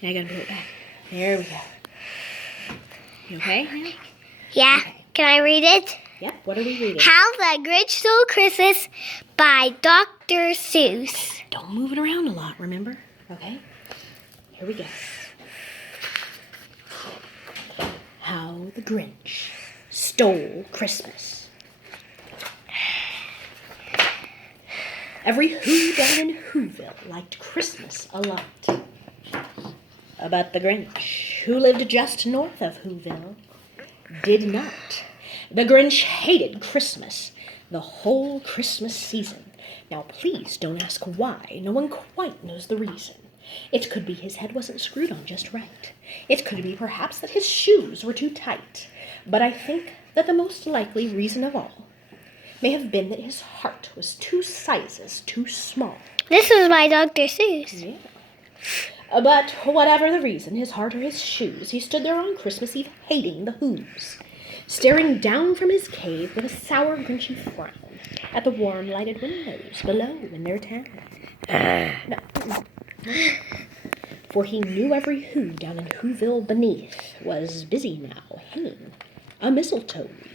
Now I gotta put it back. There we go. You okay? Now? Yeah. Okay. Can I read it? Yep. What are we reading? How the Grinch Stole Christmas by Dr. Seuss. Don't move it around a lot, remember? Okay. Here we go. How the Grinch Stole Christmas. Every who down in Whoville liked Christmas a lot. But the Grinch, who lived just north of Whoville, did not. The Grinch hated Christmas, the whole Christmas season. Now please don't ask why. No one quite knows the reason. It could be his head wasn't screwed on just right. It could be perhaps that his shoes were too tight. But I think that the most likely reason of all may have been that his heart was 2 sizes too small. This is by Dr. Seuss. Yeah. But whatever the reason, his heart or his shoes, he stood there on Christmas Eve hating the Whos, staring down from his cave with a sour, grinchy frown at the warm, lighted windows below in their town. No. For he knew every Who down in Whoville beneath was busy now hanging a mistletoe wreath.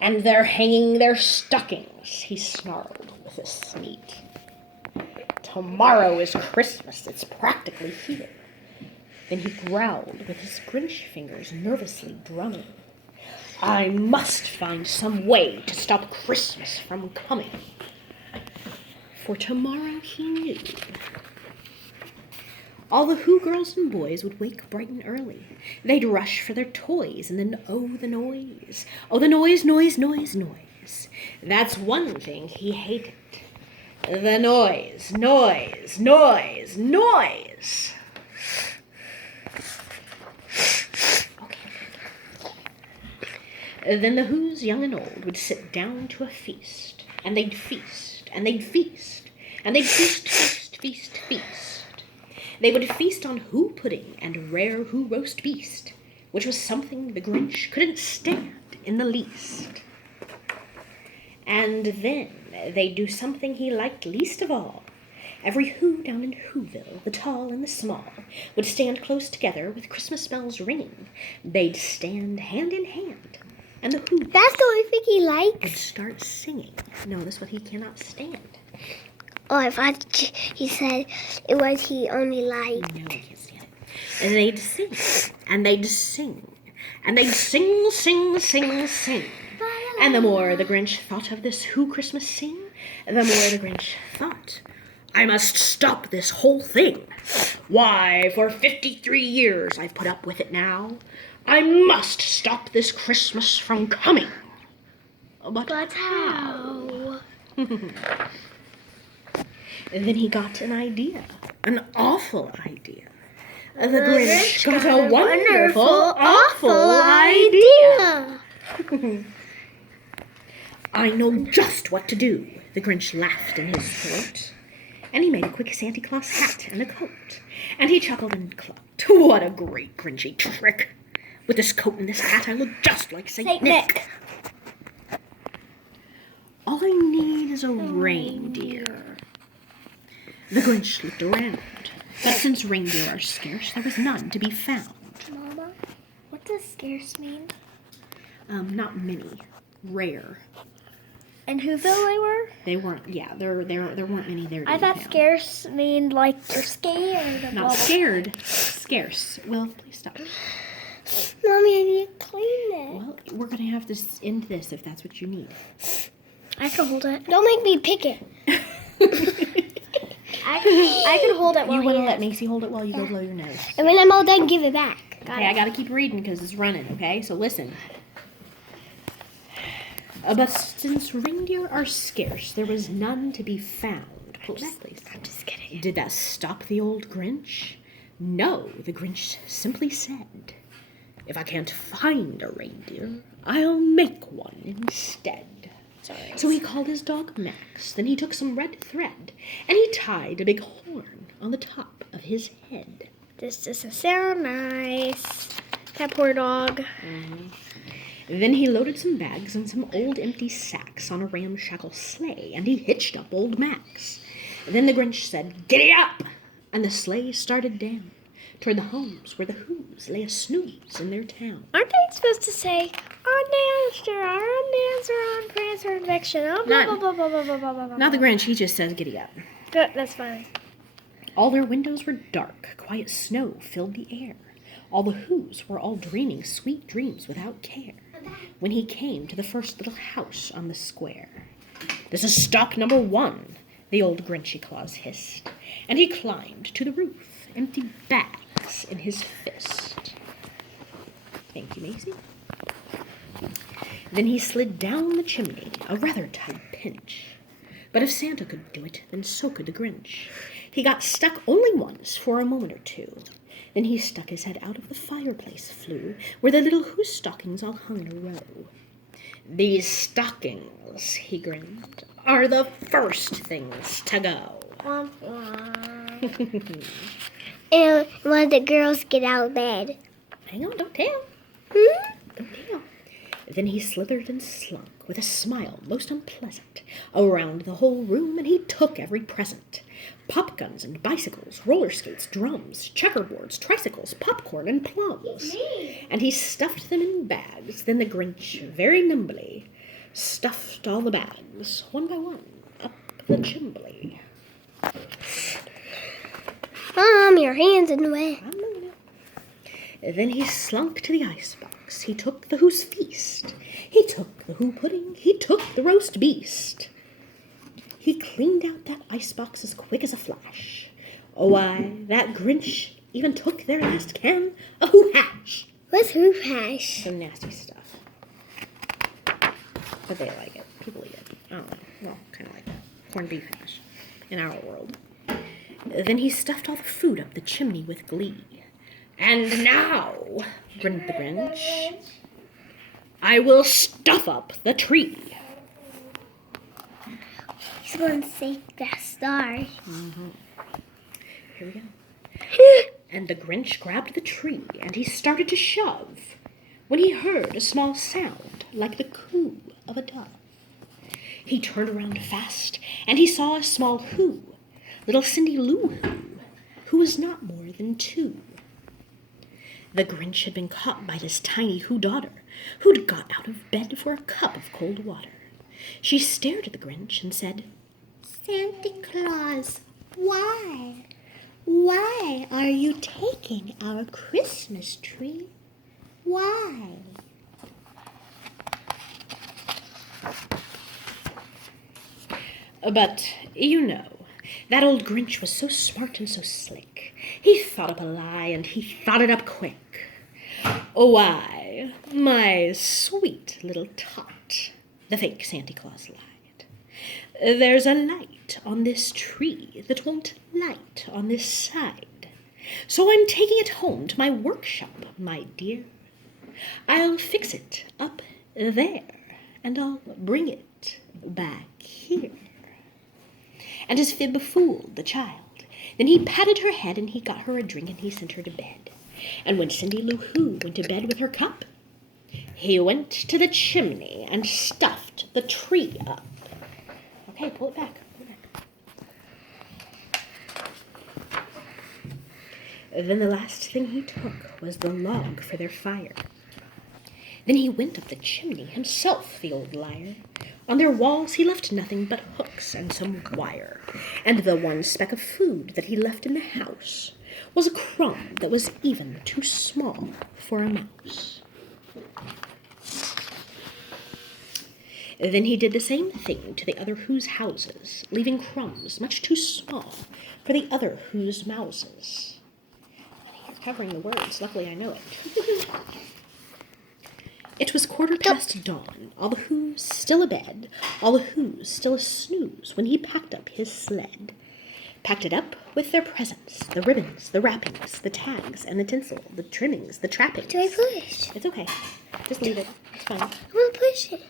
And they're hanging their stockings, he snarled with a sneak. Tomorrow is Christmas, it's practically here. Then he growled with his Grinch fingers nervously drumming. I must find some way to stop Christmas from coming. For tomorrow he knew. All the Who girls and boys would wake bright and early. They'd rush for their toys, and then oh, the noise. Oh, the noise, noise, noise, noise. That's one thing he hated. The noise, noise, noise, noise. Then the Whos, young and old, would sit down to a feast, and they'd feast, and they'd feast, and they'd feast, feast, feast, feast. They would feast on Who pudding and rare Who roast beast, which was something the Grinch couldn't stand in the least. And then they'd do something he liked least of all. Every Who down in Whoville, the tall and the small, would stand close together with Christmas bells ringing. They'd stand hand in hand, and the Who That's the only thing he would likes. start singing. No, that's what he cannot stand. Oh, I thought he said it was he only liked. No, I can't stand it. And they'd sing, and they'd sing, and they'd sing, sing, sing, sing. And the more the Grinch thought of this Who Christmas scene, the more the Grinch thought, I must stop this whole thing. Why, for 53 years I've put up with it now. I must stop this Christmas from coming. But how? And then he got an idea, an awful idea. The Grinch got a wonderful, awful idea. I know just what to do, the Grinch laughed in his throat. And he made a quick Santa Claus hat and a coat. And he chuckled and clucked. What a great Grinchy trick. With this coat and this hat, I look just like Saint Nick. All I need is a reindeer. The Grinch looked around. But since reindeer are scarce, there was none to be found. Mama, what does scarce mean? Not many. Rare. And Whoville they were? They weren't, yeah, there weren't many there to I be thought found. scarce mean like you're scared. Not scared, scarce. Well, please stop. Mommy, I need to clean it. Well, we're going to have to end this if that's what you need. I can hold it. Don't make me pick it. I can hold it while You want to he let is. Macy hold it while you go blow your nose. And when I'm all done, give it back. Got Okay, I it. got to keep reading because it's running, okay? So listen. But since reindeer are scarce, there was none to be found. Hold that, please. I'm just kidding. Did that stop the old Grinch? No, the Grinch simply said, if I can't find a reindeer, I'll make one instead. Sorry. So he called his dog Max. Then he took some red thread, and he tied a big horn on the top of his head. This doesn't sound nice. That poor dog. Then he loaded some bags and some old empty sacks on a ramshackle sleigh, and he hitched up old Max. Then the Grinch said, "Giddy up!" And the sleigh started down. toward the homes where the Who's lay a snooze in their town. Aren't they supposed to say, our answer, on Prancer and Vixen, oh, blah, blah, blah, blah, blah, blah, blah, blah, blah. Not the Grinch, he just says giddy up. Good, that's fine. All their windows were dark, quiet snow filled the air. All the Who's were all dreaming sweet dreams without care. When he came to the first little house on the square. "This is stock number 1, the old Grinchy Claus hissed, and he climbed to the roof, empty bags in his fist. Thank you, Maisie. Then he slid down the chimney, a rather tight pinch. But if Santa could do it, then so could the Grinch. He got stuck only once for a moment or two. Then he stuck his head out of the fireplace flue, where the little Who's stockings all hung in a row. "These stockings," he grinned, "are the first things to go." And one of the girls get out of bed. Hang on, don't tell. Don't tell. Then he slithered and slunk, with a smile most unpleasant, around the whole room, and he took every present. Pop guns and bicycles, roller skates, drums, checkerboards, tricycles, popcorn, and plums. And he stuffed them in bags. Then the Grinch, very nimbly, stuffed all the bags, one by one, up the chimbley. Mom, your hand's in the way. I'm moving it. Then he slunk to the icebox. He took the Who's feast. He took the Who pudding. He took the roast beast. He cleaned out that icebox as quick as a flash. Oh, why, that Grinch even took their last can of Who hash. What's Who hash? Some nasty stuff. But they like it. People eat it. I don't know. Well, kind of like corned beef hash in our world. Then he stuffed all the food up the chimney with glee. "And now," grinned the Grinch, "I will stuff up the tree." He's going to say that star. Here we go. And the Grinch grabbed the tree, and he started to shove, when he heard a small sound like the coo of a dove. He turned around fast, and he saw a small Who, little Cindy Lou Who was not more than 2. The Grinch had been caught by this tiny Who daughter, who'd got out of bed for a cup of cold water. She stared at the Grinch and said, "Santa Claus, why? Why are you taking our Christmas tree? Why?" But, you know, that old Grinch was so smart and so slick. He thought up a lie, and he thought it up quick. "Oh, why, my sweet little tot," the fake Santa Claus lied. "There's a light on this tree that won't light on this side. So I'm taking it home to my workshop, my dear. I'll fix it up there, and I'll bring it back here." And his fib fooled the child. Then he patted her head, and he got her a drink, and he sent her to bed. And when Cindy Lou Who went to bed with her cup, he went to the chimney and stuffed the tree up. Okay, pull it back. Then the last thing he took was the log for their fire. Then he went up the chimney himself, the old liar. On their walls he left nothing but hooks and some wire. And the one speck of food that he left in the house was a crumb that was even too small for a mouse. Then he did the same thing to the other Who's houses, leaving crumbs much too small for the other Who's mouses. He's covering the words. Luckily I know it. It was 15:15 dawn, all the Who's still abed, all the Who's still a snooze, when he packed up his sled. Packed it up with their presents, the ribbons, the wrappings, the tags, and the tinsel, the trimmings, the trappings. Do I push? It's okay. Just leave it. It's fine. I want to push it.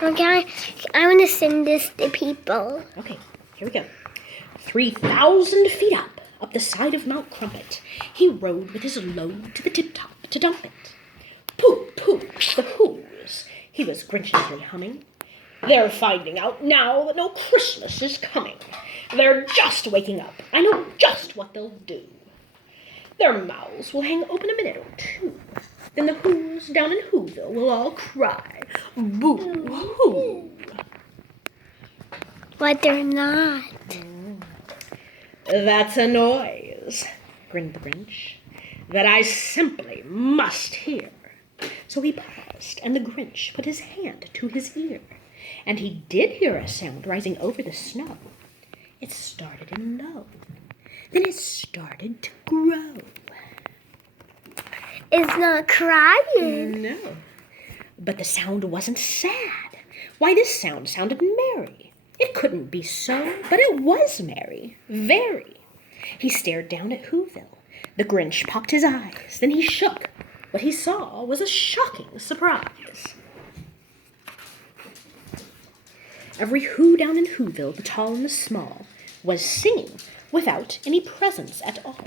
Okay, I want to send this to people. Okay, here we go. 3,000 feet up the side of Mount Crumpet, he rode with his load to the tip-top to dump it. Poop, poop, the Who's, he was Grinchiously humming. They're finding out now that no Christmas is coming. They're just waking up. I know just what they'll do. Their mouths will hang open a minute or two. Then the Who's down in Whoville will all cry, boo-hoo. But they're not. That's a noise, grinned the Grinch, that I simply must hear. So he paused, and the Grinch put his hand to his ear, and he did hear a sound rising over the snow. It started in low, then it started to grow. It's not crying. No, but the sound wasn't sad. Why, this sound sounded merry. It couldn't be so, but it was merry, very. He stared down at Whoville. The Grinch popped his eyes, then he shook. What he saw was a shocking surprise. Every Who down in Whoville, the tall and the small, was singing without any presents at all.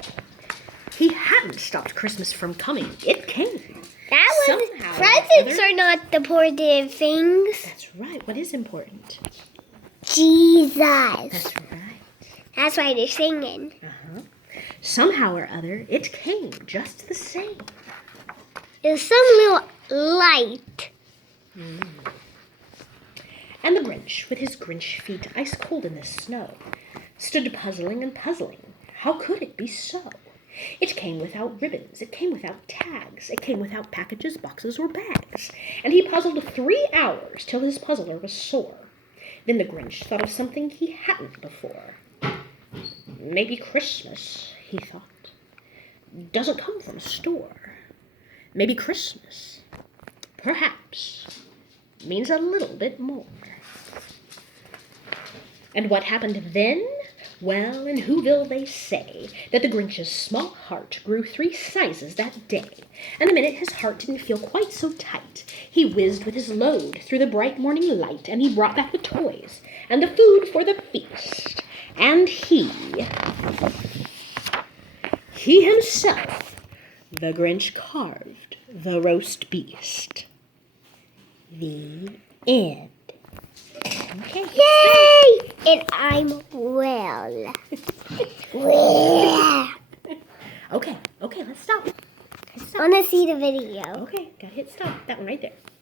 He hadn't stopped Christmas from coming. It came. That was Somehow presents are not the important things. That's right. What is important? Jesus. That's right. That's why they're singing. Somehow or other, it came just the same. There's some little light. And the Grinch, with his Grinch feet ice cold in the snow, stood puzzling and puzzling. How could it be so? It came without ribbons, it came without tags, it came without packages, boxes, or bags. And he puzzled 3 hours till his puzzler was sore. Then the Grinch thought of something he hadn't before. Maybe Christmas, he thought, doesn't come from a store. Maybe Christmas, perhaps, means a little bit more. And what happened then? Well, in Whoville they say that the Grinch's small heart grew 3 sizes that day, and the minute his heart didn't feel quite so tight, he whizzed with his load through the bright morning light, and he brought back the toys and the food for the feast. And he himself, the Grinch, carved the roast beast. The end. Okay. Yay! And I'm well. Okay, let's stop. I want to see the video. Okay, gotta hit stop. That one right there.